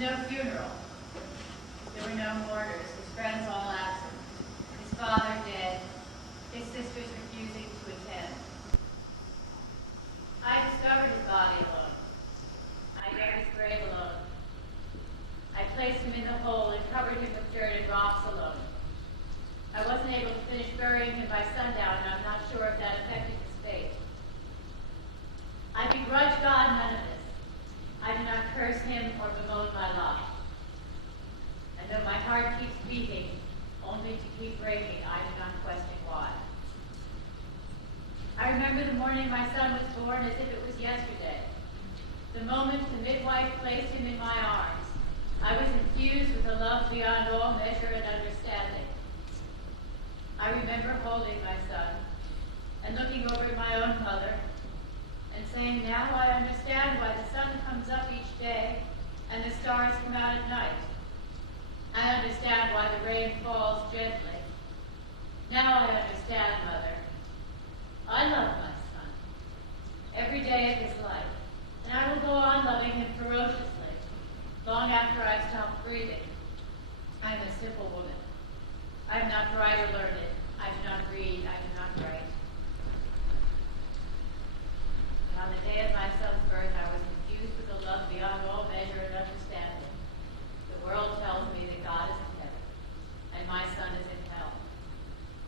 no funeral. There were no mourners, his friends all absent, his father dead, his sisters refusing to attend. I discovered his body alone. I dug his grave alone. I placed him in the hole and covered him with dirt and rocks alone. I wasn't able to finish burying him by sundown, and I'm not sure if that affected his fate. I begrudge God none of this. I do not curse him or bemoan my lot. And though my heart keeps beating, only to keep breaking, I do not question why. I remember the morning my son was born as if it was yesterday. The moment the midwife placed him in my arms, I was infused with a love beyond all measure and understanding. I remember holding my son and looking over at my own mother and saying, now I understand why the sun comes up each day and the stars come out at night. I understand why the rain falls gently. Now I understand, Mother. I love my son every day of his life, and I will go on loving him ferociously, long after I stop breathing. I am a simple woman. I am not bright or learned. I do not read. I do not write. And on the day of my son's birth, I was infused with a love beyond all measure and understanding. The world tells me that God is in heaven, and my son is in hell.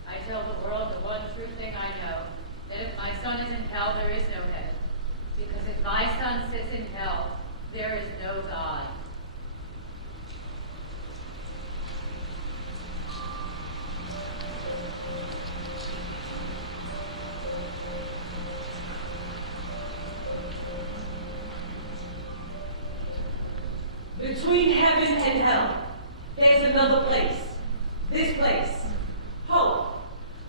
I tell the world the one true thing I know, that if my son is in hell, there is no heaven. Because if my son sits in hell, there is no God. Between heaven and hell, there's another place. This place, hope.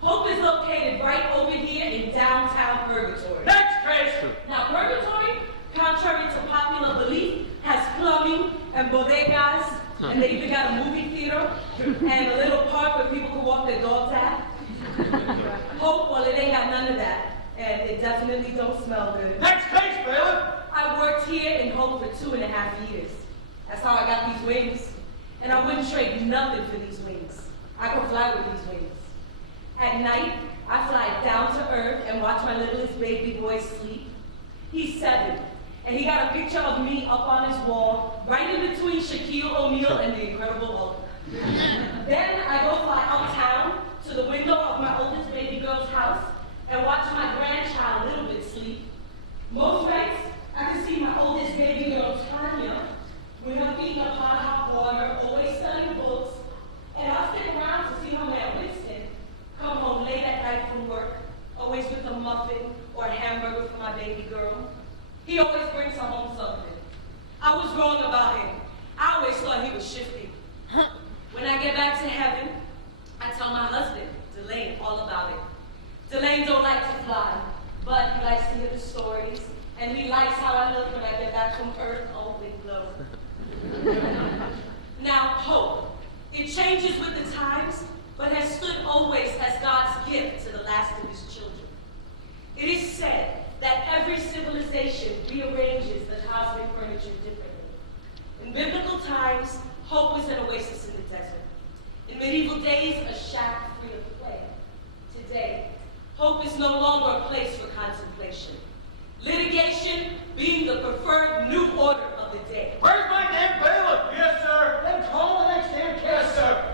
Hope is located right over here in downtown Purgatory. Next case! Now, Purgatory, contrary to popular belief, has plumbing and bodegas, and they even got a movie theater and a little park where people can walk their dogs at. Hope, well, it ain't got none of that, and it definitely don't smell good. Next case, bailiff! I worked here in Hope for 2.5 years. That's how I got these wings. And I wouldn't trade nothing for these wings. I could fly with these wings. At night, I fly down to earth and watch my littlest baby boy sleep. He's 7, and he got a picture of me up on his wall, right in between Shaquille O'Neal and the Incredible Hulk. Then I go fly uptown to the window of my oldest baby girl's house and watch my grandchild, Little Bit, sleep. Most nights, I can see my oldest baby girl, Tanya, with her feet up on hot water, always studying books, and I'll stick around to see my man Winston come home late at night from work, always with a muffin or a hamburger for my baby girl. He always brings her home something. I was wrong about him. I always thought he was shifty. When I get back to heaven, I tell my husband, Delane, all about it. Delane don't like to fly, but he likes to hear the stories, and he likes how I look when I get back from earth, old and glow. Now, hope. It changes with the times, but has stood always as God's gift to the last of his children. It is said that every civilization rearranges the cosmic furniture differently. In biblical times, hope was an oasis in the desert. In medieval days, a shack free of plague. Today, hope is no longer a place for contemplation. Litigation being the preferred new order of the day. Where's my damn bailiff? Yes, sir. Then call the next damn case. Yes, sir.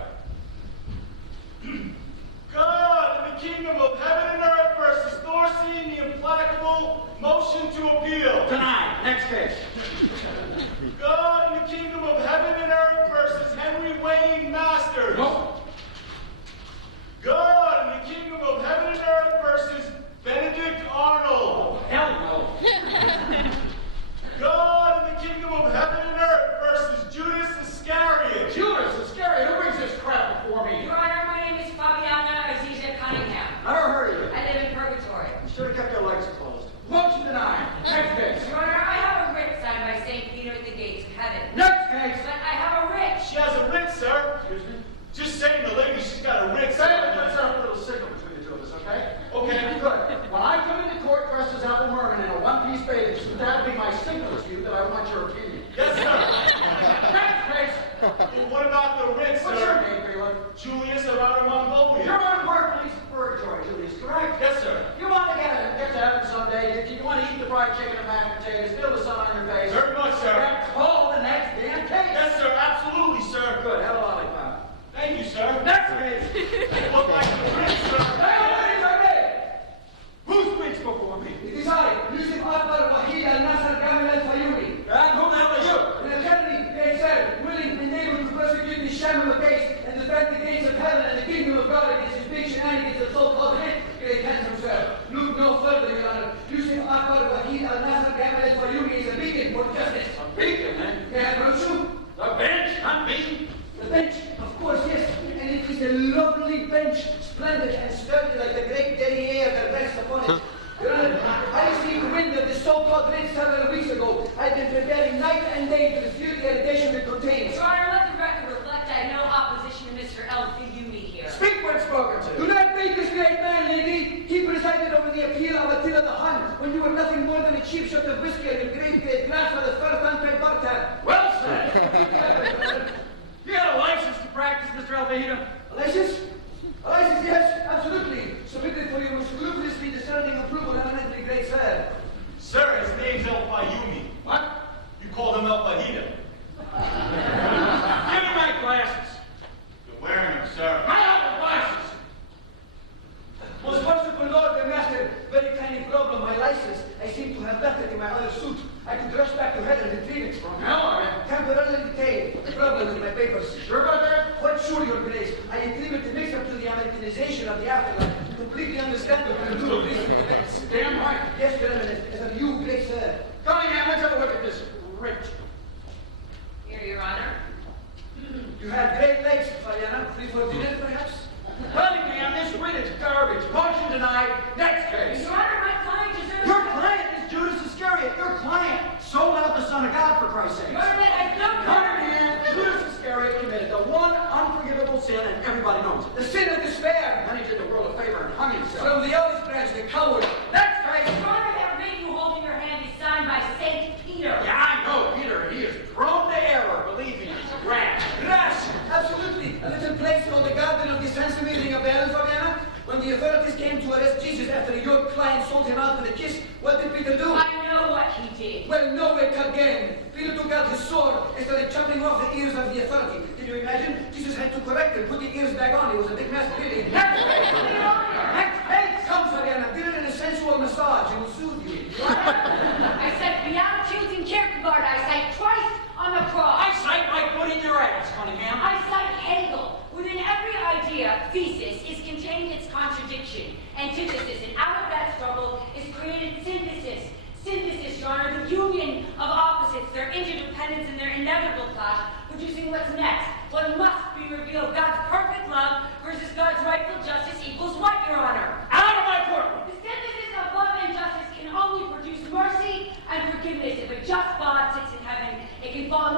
God in the kingdom of heaven and earth versus Thorstein, the implacable motion to appeal. Denied. Next case. God in the kingdom of heaven and earth versus Henry Wayne Masters. Nope. God in the kingdom of heaven and earth versus Benedict Arnold. Oh, hell no. God in the kingdom of heaven and earth versus Judas Iscariot. Judas Iscariot? Who brings this crap before me? Your Honor, my name is Fabiana Aziza Cunningham. Never heard of you. I live in Purgatory. You should have kept your legs closed. Motion denied. Next case. Your Honor, I have a writ signed by St. Peter at the gates of heaven. Next case. But I have a writ. She has a writ, sir. Excuse me? Just say Yeah, don't you? The bench, not me. The bench, of course, yes. And it is a lovely bench, splendid and sturdy like the great derriere that rests upon it. Your Honor, I received wind of this so-called writ several weeks ago. I've been preparing night and day to refute the allegation it contains. Your Honor, let the record reflect I have no opposition to Mr. L.V.U.Me here. Speak when spoken to. Do not beat this great man, lady. He presided over the appeal of Attila the Hun when you were nothing more than a cheap shot of whiskey and a great glass for the first unpaid bartender. Well said. You got a license to practice, Mr. Alvehida? A license? A license, yes, absolutely. Submitted for your most scrupulously discerning approval, eminently great sir. Sir, his name's El-Fayumi. What? You called him El-Fahida. Give me my glasses. You're wearing them, sir. I have the glasses. Most merciful Lord and Master, very tiny problem. My license, I seem to have left it in my other suit. I could rush back to hell and retrieve it. From hell, are you? Temporarily detained. Problem with my papers. Sure about that? Quite sure, Your Grace. I attribute it to mix up to the Americanization of the afterlife. Completely understandable and do of these events. Damn right. Yes, Your Eminence, as a you, great sir. Cunningham, let's have a look at this writ. Here, Your Honor. You have great legs, Fabiana. Free for dinner, perhaps? Cunningham, this writ is garbage. Motion denied. Next case. Your Honor, my client deserves... Your client is Judas Iscariot. Your client sold out the Son of God, for Christ's sake. Your Honor, that has no... Cunningham, Judas Iscariot committed the one unforgivable sin, and everybody knows it. The sin of despair. Then he did the world a favor and hung himself. From the olive branch, the coward. Next case. Your Honor, that ring you hold in your hand is signed by Saint Peter. Yeah, I know, Peter. He is prone to error. Believe me, he's rash. Rash, absolutely. A little place called the Garden of the Sesame ring a bell, Fabiana? When the authorities came to arrest Jesus after your client sold him out with a kiss, what did Peter do? I know what he did. Well, know it again. Peter took out his sword and started chopping off the ears of the authority. Did you imagine? Jesus had to correct him, put the ears back on. It was a big mess, really. Next case. Next case. Come, Fabiana, give it an sensual massage. It will soothe you. I cite Beatitudes and Kierkegaard. I cite Christ on the cross. I cite my foot in your ass, Cunningham. I cite Hegel. Within every idea, thesis, is contained its contradiction. Antithesis, and out of that struggle is created synthesis. Synthesis, Your Honor, the union of opposites, their interdependence and their inevitable clash, producing what's next. What must be revealed, God's perfect love versus God's rightful justice equals what, Your Honor? Out of my courtroom. The synthesis of love and justice can only produce mercy and forgiveness. If a just God sits in heaven, it can fall